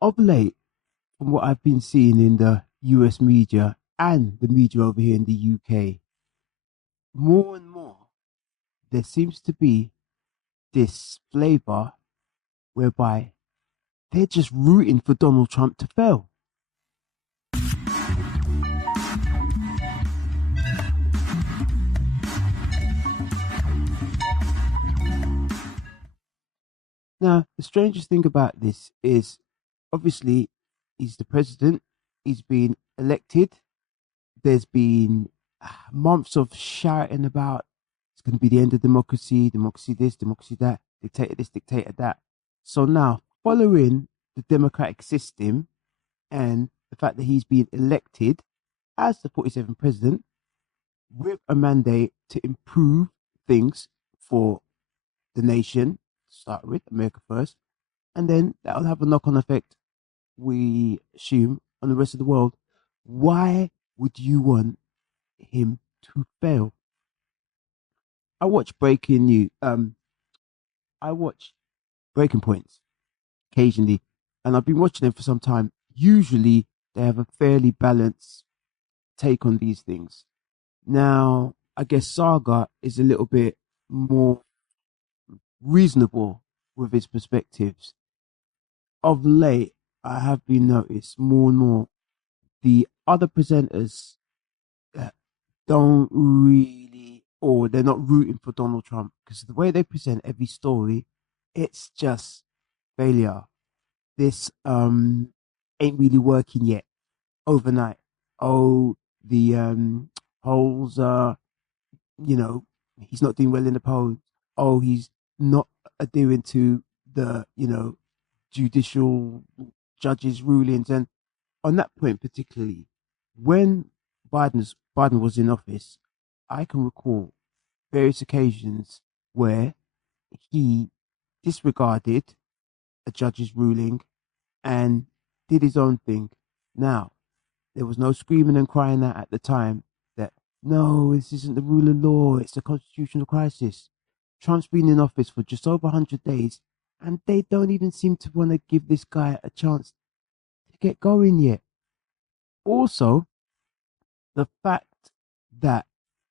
Of late, from what I've been seeing in the US media and the media over here in the UK, more and more there seems to be this flavor whereby they're just rooting for Donald Trump to fail. Now, the strangest thing about this is obviously he's the president, he's been elected, there's been months of shouting about it's going to be the end of democracy, democracy this, democracy that, dictator this, dictator that. So now, following the democratic system and the fact that he's been elected as the 47th president with a mandate to improve things for the nation, to start with, America first, and then that'll have a knock on effect, we assume, on the rest of the world. Why would you want him to fail? I watch breaking news. I watch breaking points occasionally, and I've been watching them for some time. Usually, they have a fairly balanced take on these things. Now, I guess Saga is a little bit more reasonable with his perspectives. Of late, I have been noticed more and more the other presenters uh, don't really, or they're not rooting for Donald Trump because the way they present every story, it's just failure. This ain't really working yet. Overnight, oh, the polls are, you know, he's not doing well in the polls. Oh, he's not adhering to the, judicial judges' rulings. And on that point particularly, when Biden was in office, I can recall various occasions where he disregarded a judge's ruling and did his own thing. Now, there was no screaming and crying out at the time that no, this isn't the rule of law, it's a constitutional crisis. Trump's been in office for just over 100 days, and they don't even seem to want to give this guy a chance to get going yet. Also, the fact that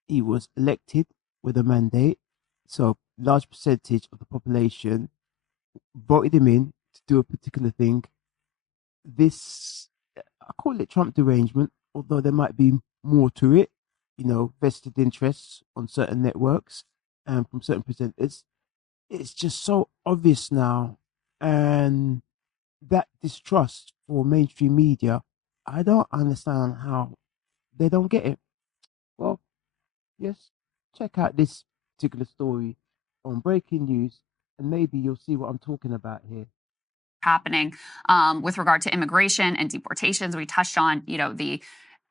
he was elected with a mandate, so large percentage of the population voted him in to do a particular thing. This, I call it Trump derangement, although there might be more to it, vested interests on certain networks and from certain presenters. It's just so obvious now. And that distrust for mainstream media, I don't understand how they don't get it. Well, yes, check out this particular story on breaking news, and maybe you'll see what I'm talking about here. Happening with regard to immigration and deportations. We touched on, the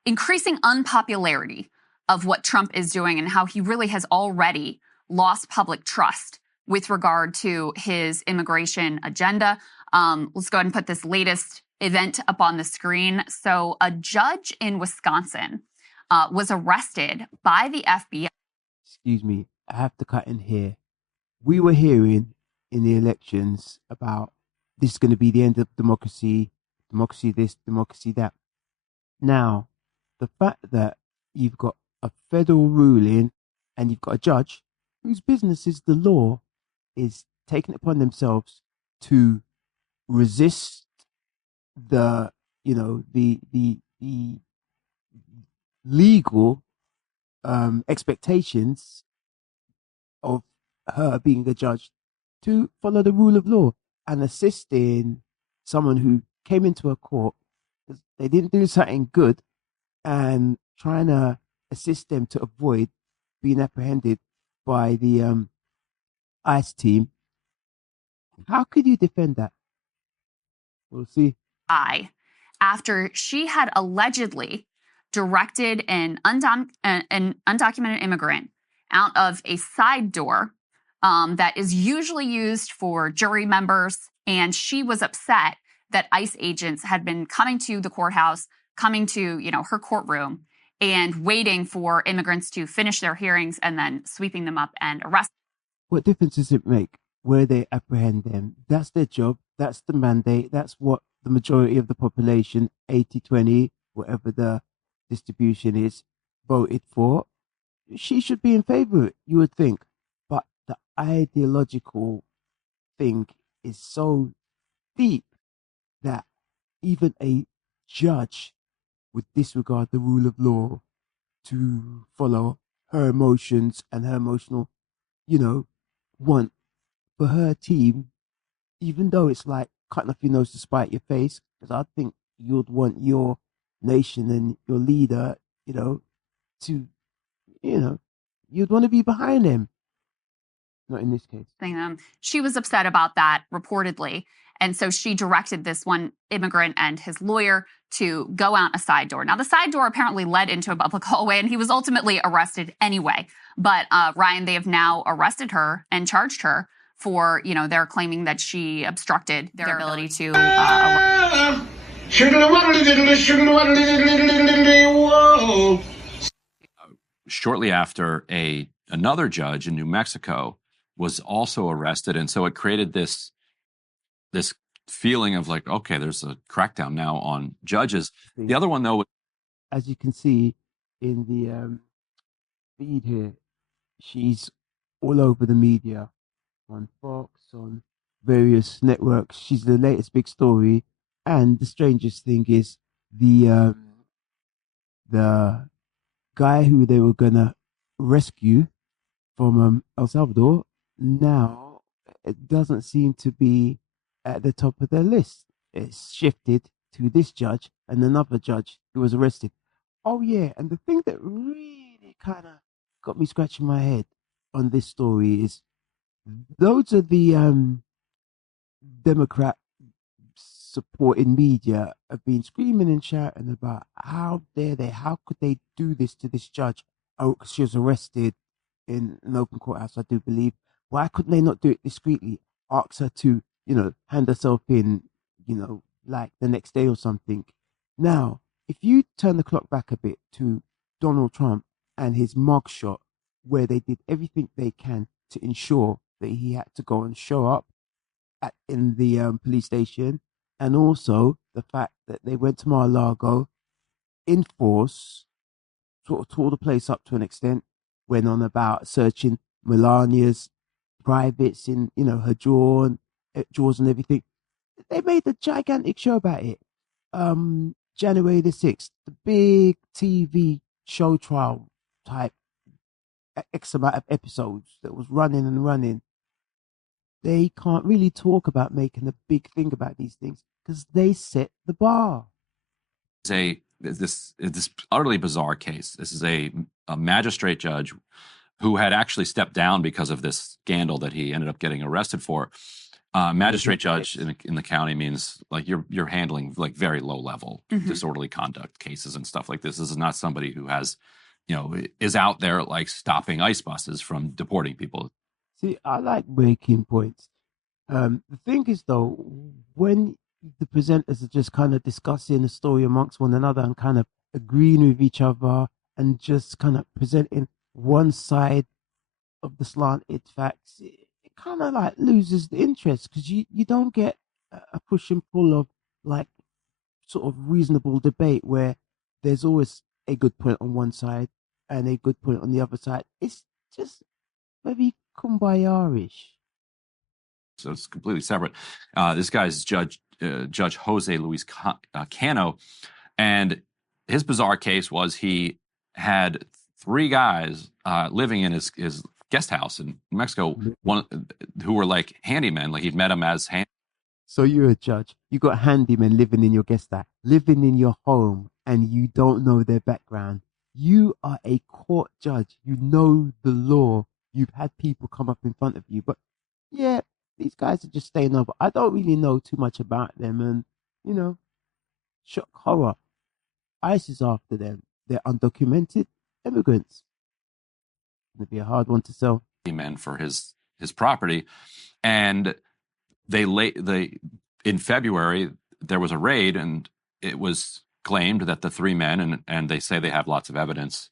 increasing unpopularity of what Trump is doing and how he really has already lost public trust with regard to his immigration agenda. Let's go ahead and put this latest event up on the screen. So a judge in Wisconsin was arrested by the FBI. Excuse me, I have to cut in here. We were hearing in the elections about this is going to be the end of democracy, democracy this, democracy that. Now, the fact that you've got a federal ruling and you've got a judge whose business is the law is taking it upon themselves to resist the, the legal expectations of her being a judge to follow the rule of law and assisting someone who came into a court because they didn't do something good and trying to assist them to avoid being apprehended by the ICE team. How could you defend that? We'll see. After she had allegedly directed an undocumented immigrant out of a side door that is usually used for jury members. And she was upset that ICE agents had been coming to the courthouse, coming to, her courtroom and waiting for immigrants to finish their hearings and then sweeping them up and arresting. What difference does it make where they apprehend them? That's their job. That's the mandate. That's what the majority of the population, 80-20, whatever the distribution is, voted for, she should be in favor of it, you would think. But the ideological thing is so deep that even a judge would disregard the rule of law to follow her emotions and her emotional, you know, want for her team, even though it's like cutting off your nose to spite your face, because I think you'd want your nation and your leader, to, you know, you'd want to be behind them. Not in this case. She was upset about that, reportedly. And so she directed this one immigrant and his lawyer to go out a side door. Now, the side door apparently led into a public hallway, and he was ultimately arrested anyway. But Ryan, they have now arrested her and charged her for, they're claiming that she obstructed their ability to. Shortly after, another judge in New Mexico was also arrested, and so it created this feeling of like, okay, there's a crackdown now on judges. The other one, though, as you can see in the feed here, she's all over the media, on Fox, on various networks. She's the latest big story, and the strangest thing is the guy who they were gonna rescue from El Salvador, now it doesn't seem to be at the top of their list. It's shifted to this judge and another judge who was arrested. Oh yeah, and the thing that really kind of got me scratching my head on this story is loads of the Democrat supporting media have been screaming and shouting about how could they do this to this judge? Oh, 'cause she was arrested in an open courthouse, I do believe. Why couldn't they not do it discreetly? Ask her to, hand herself in, like the next day or something. Now, if you turn the clock back a bit to Donald Trump and his mugshot, where they did everything they can to ensure that he had to go and show up in the police station, and also the fact that they went to Mar-a-Lago in force, sort of tore the place up to an extent, went on about searching Melania's privates in, her drawers and everything. They made a gigantic show about it. January the 6th, the big TV show trial type X amount of episodes that was running and running. They can't really talk about making a big thing about these things because they set the bar. This utterly bizarre case. This is a magistrate judge who had actually stepped down because of this scandal that he ended up getting arrested for. Magistrate judge in the county means like you're handling like very low level disorderly conduct cases and stuff like this. This is not somebody who has, is out there like stopping ICE buses from deporting people. See, I like breaking points. The thing is, though, when the presenters are just kind of discussing the story amongst one another and kind of agreeing with each other and just kind of presenting one side of the slanted facts, it kind of like loses the interest because you don't get a push and pull of like sort of reasonable debate where there's always a good point on one side and a good point on the other side. It's just maybe kumbaya-ish. So it's completely separate. This guy's Judge Jose Luis Cano, and his bizarre case was he had three guys living in his guest house in New Mexico, one who were like handymen, like he'd met them as hand. So you're a judge. You got handymen living in your guest house, living in your home, and you don't know their background. You are a court judge. You know the law. You've had people come up in front of you, but yeah, these guys are just staying over. I don't really know too much about them, and shock horror. ICE is after them. They're undocumented immigrants. It'd be a hard one to sell. Men for his property, and they in February there was a raid, and it was claimed that the three men, and they say they have lots of evidence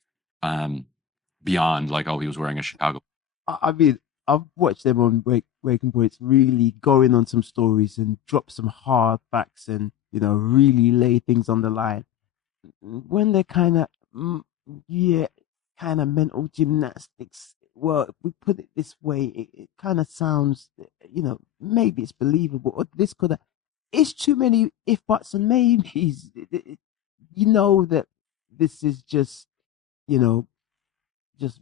beyond like, oh, he was wearing a Chicago. I mean, I've watched them on Breaking Points really going on some stories and drop some hard facts and really lay things on the line. When they're kind of yeah, kind of mental gymnastics. Well, if we put it this way, it kind of sounds, maybe it's believable, or this could have. It's too many if buts and maybes. You know that this is just, you know, just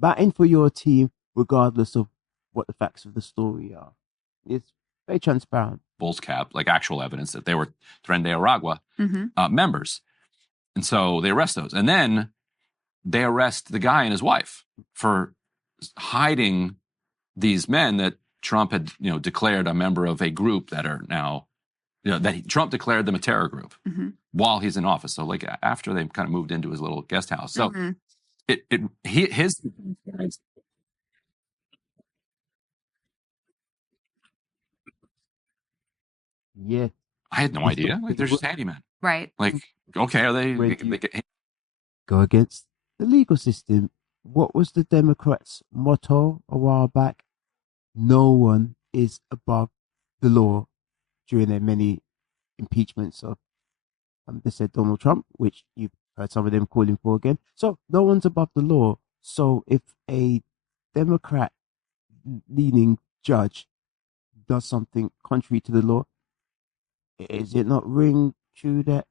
batting for your team, regardless of what the facts of the story are. It's very transparent. Bulls cap, like actual evidence that they were Tren de Aragua Mm-hmm. members. And so they arrest those. And then they arrest the guy and his wife for hiding these men that Trump had, declared a member of a group that are now, Trump declared them a terror group while he's in office. So like after they kind of moved into his little guest house. So his Yeah. I had no idea. Like they're just handymen. Right. Like, okay, are they go against the legal system? What was the Democrats' motto a while back? No one is above the law during their many impeachments of, they said Donald Trump, which you've heard some of them calling for again. So no one's above the law. So if a Democrat leaning judge does something contrary to the law, is it not ring true that,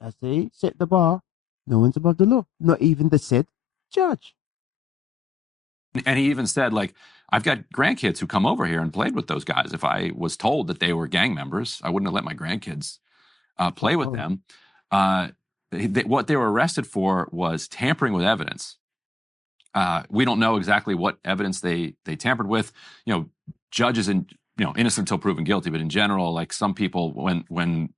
as they set the bar, no one's above the law, not even the said judge? And he even said, like, I've got grandkids who come over here and played with those guys. If I was told that they were gang members, I wouldn't have let my grandkids play with them. What they were arrested for was tampering with evidence. We don't know exactly what evidence they tampered with. Judges and innocent until proven guilty, but in general, like some people, when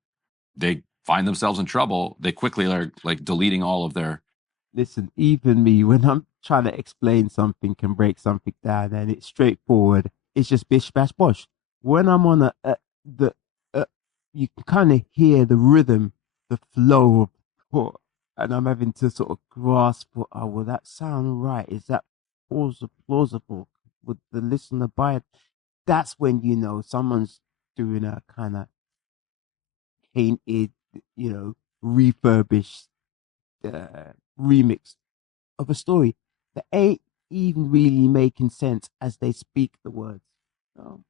they find themselves in trouble, they quickly are like deleting all of their. Listen, even me, when I'm trying to explain something and break something down and it's straightforward, it's just bish bash bosh. When I'm on you can kind of hear the rhythm, the flow of thought, and I'm having to sort of grasp, oh, will that sound right? Is that plausible? Would the listener buy it? That's when someone's doing a kind of painted, refurbished remix of a story that ain't even really making sense as they speak the words. So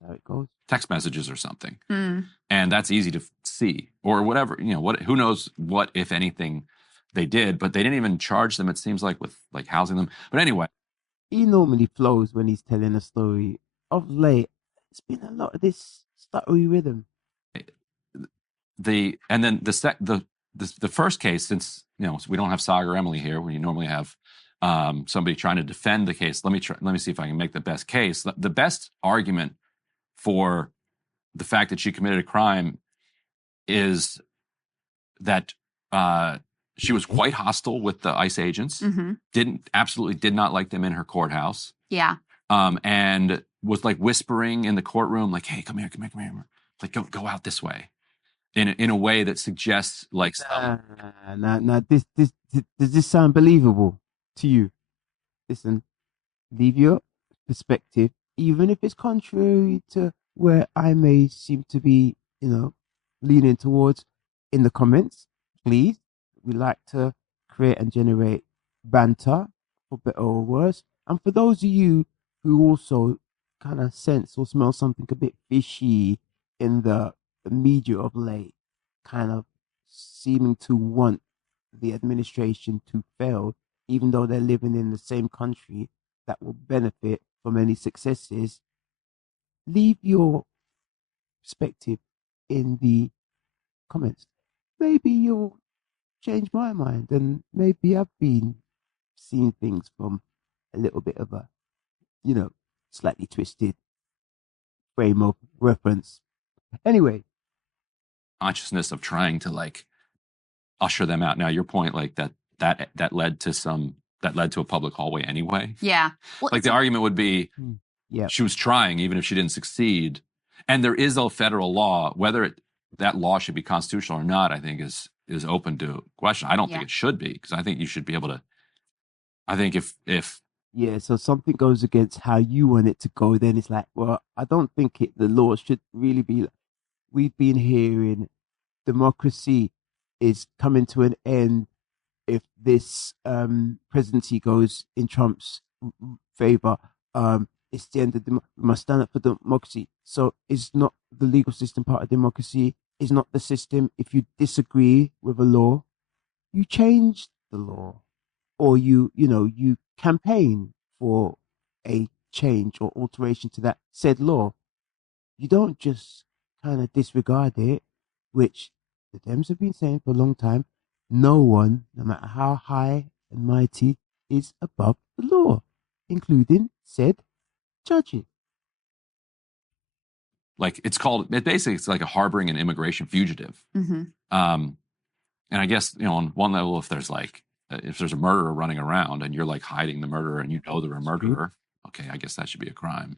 that's how it goes. Text messages or something, and that's easy to see, or whatever. Who knows what, if anything, they did, but they didn't even charge them. It seems like with like housing them. But anyway, he normally flows when he's telling a story. Of late, it's been a lot of this stuttery rhythm. And then the first case, since we don't have Saga or Emily here, when you normally have somebody trying to defend the case. Let me see if I can make the best case. The best argument for the fact that she committed a crime is that she was quite hostile with the ICE agents. Absolutely did not like them in her courthouse. Yeah. And was like whispering in the courtroom, like, "Hey, come here. Like, go out this way." In a way that suggests like does this sound believable to you? Listen, leave your perspective, even if it's contrary to where I may seem to be, leaning towards, in the comments, please. We like to create and generate banter, for better or worse. And for those of you who also kind of sense or smell something a bit fishy in the media of late, kind of seeming to want the administration to fail, even though they're living in the same country that will benefit from any successes, leave your perspective in the comments. Maybe you'll change my mind, and maybe I've been seeing things from a little bit of a, slightly twisted frame of reference. Anyway, consciousness of trying to like usher them out. Now, your point, like that led to a public hallway anyway. Yeah. Well, like the argument would be, she was trying, even if she didn't succeed. And there is a federal law, whether that law should be constitutional or not, I think is open to question. I don't think it should be, because I think you should be able to. I think if Yeah, so something goes against how you want it to go, then it's like, well, I don't think the law should really be. We've been hearing democracy is coming to an end if this presidency goes in Trump's favor. It's the end of we must stand up for democracy. So is not the legal system part of democracy? Is not the system? If you disagree with a law, you change the law, or you campaign for a change or alteration to that said law. You don't just kind of disregard it, which the Dems have been saying for a long time. No one, no matter how high and mighty, is above the law, including said judges. Like it's like a harboring an immigration fugitive. Mm-hmm. And I guess, on one level, if there's a murderer running around and you're like hiding the murderer and you know they're a murderer, okay, I guess that should be a crime.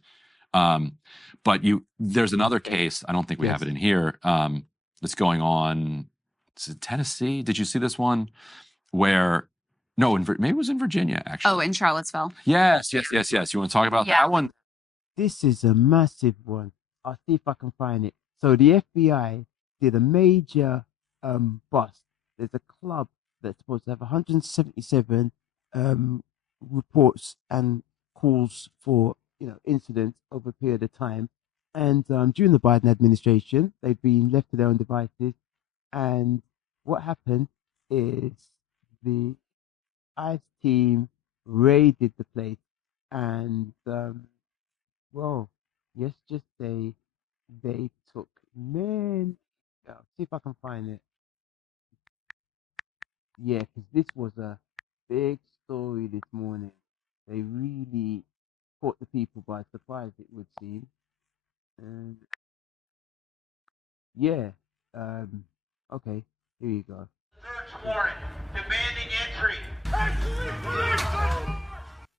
But there's another case, I don't think we have it in here, that's going on. Is it Tennessee? Did you see this one? Where, no, maybe it was in Virginia, actually. Oh, in Charlottesville. Yes. You want to talk about that one? This is a massive one. I'll see if I can find it. So the FBI did a major bust. There's a club that's supposed to have 177 reports and calls for incidents over a period of time. And during the Biden administration, they've been left to their own devices. And what happened is the ICE team raided the place, and well, yesterday they took men. I'll see if I can find it. Yeah, because this was a big story this morning. They really caught the people by surprise, it would seem. And yeah, okay, here you go. Search warrant, demanding entry.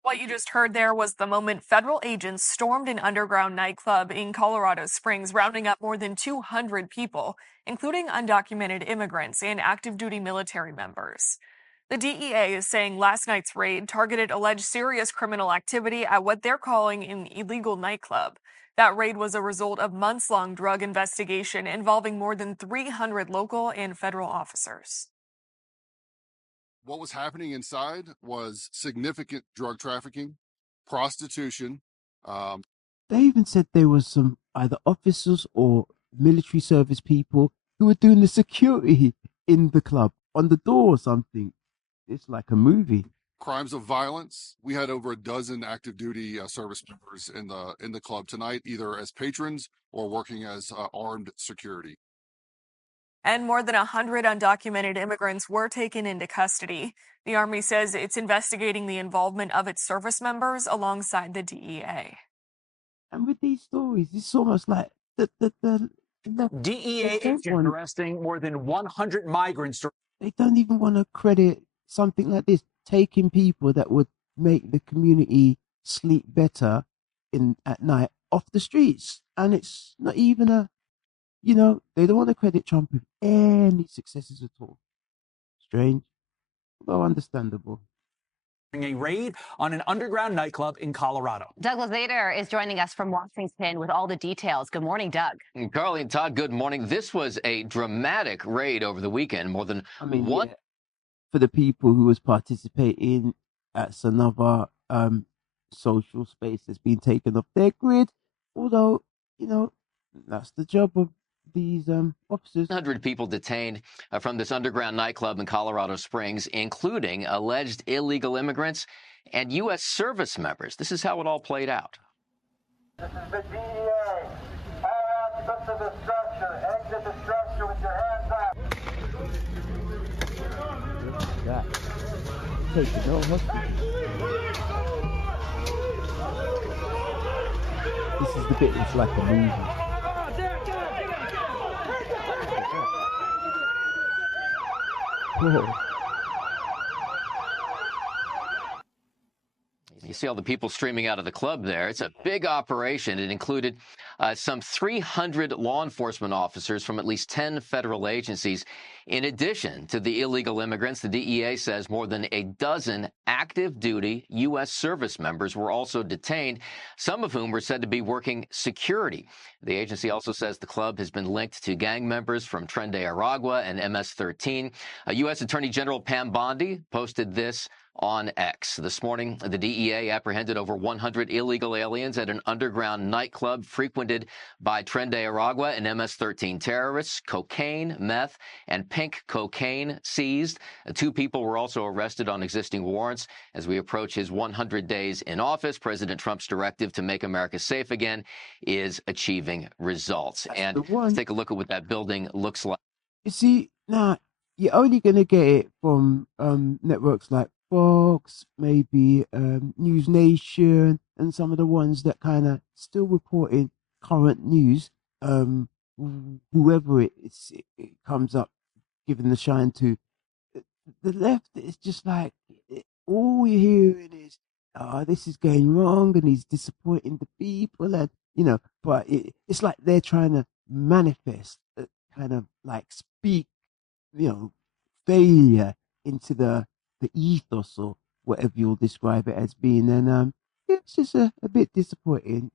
What you just heard there was the moment federal agents stormed an underground nightclub in Colorado Springs, rounding up more than 200 people, including undocumented immigrants and active duty military members. The DEA is saying last night's raid targeted alleged serious criminal activity at what they're calling an illegal nightclub. That raid was a result of months-long drug investigation involving more than 300 local and federal officers. What was happening inside was significant drug trafficking, prostitution. They even said there was some either officers or military service people who were doing the security in the club on the door or something. It's like a movie. Crimes of violence. We had over a dozen active duty service members in the club tonight, either as patrons or working as armed security. And more than 100 undocumented immigrants were taken into custody. The Army says it's investigating the involvement of its service members alongside the DEA. And with these stories, it's almost like the DEA agent arresting more than 100 migrants. They don't even want to credit something like this, taking people that would make the community sleep better at night off the streets. And it's not even they don't want to credit Trump with any successes at all. Strange, though understandable. A raid on an underground nightclub in Colorado. Douglas Zader is joining us from Washington with all the details. Good morning, Doug. Carly and Todd, good morning. This was a dramatic raid over the weekend. More than one. Yeah, for the people who was participating, that's another social space that's been taken off their grid. Although, that's the job of these officers. 100 people detained from this underground nightclub in Colorado Springs, including alleged illegal immigrants and U.S. service members. This is how it all played out. This is the DEA. All aspects of the structure. Exit the structure with your hands up. That. Take it, no hostage. This is the bit that's like a movie. Whoa. You see all the people streaming out of the club there. It's a big operation. It included some 300 law enforcement officers from at least 10 federal agencies. In addition to the illegal immigrants, the DEA says more than a dozen active duty U.S. service members were also detained, some of whom were said to be working security. The agency also says the club has been linked to gang members from Tren de Aragua and MS-13. U.S. Attorney General Pam Bondi posted this on X. This morning, the DEA apprehended over 100 illegal aliens at an underground nightclub frequented by Tren de Aragua and MS-13 terrorists. Cocaine, meth, and pink cocaine seized. 2 people were also arrested on existing warrants. As we approach his 100 days in office, President Trump's directive to make America safe again is achieving results. And let's take a look at what that building looks like. You see, now you're only going to get it from networks like Fox, maybe News Nation, and some of the ones that kind of still reporting current news. Whoever it comes up, giving the shine to. The left is just like all you're hearing is, "Oh, this is going wrong," and he's disappointing the people, and but it's like they're trying to manifest, kind of like speak, failure into the ethos or whatever you'll describe it as being, and it's just a bit disappointing.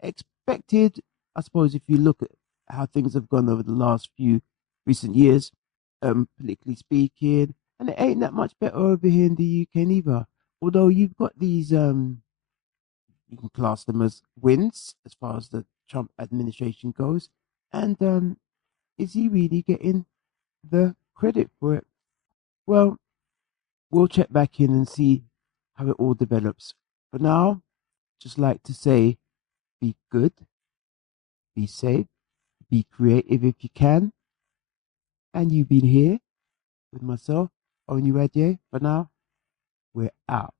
Expected, I suppose, if you look at how things have gone over the last few recent years, politically speaking, and it ain't that much better over here in the UK neither. Although you've got these, you can class them as wins as far as the Trump administration goes, and is he really getting the credit for it? Well, we'll check back in and see how it all develops. For now, just like to say, be good, be safe, be creative if you can. And you've been here with myself, Only Radio. For now, we're out.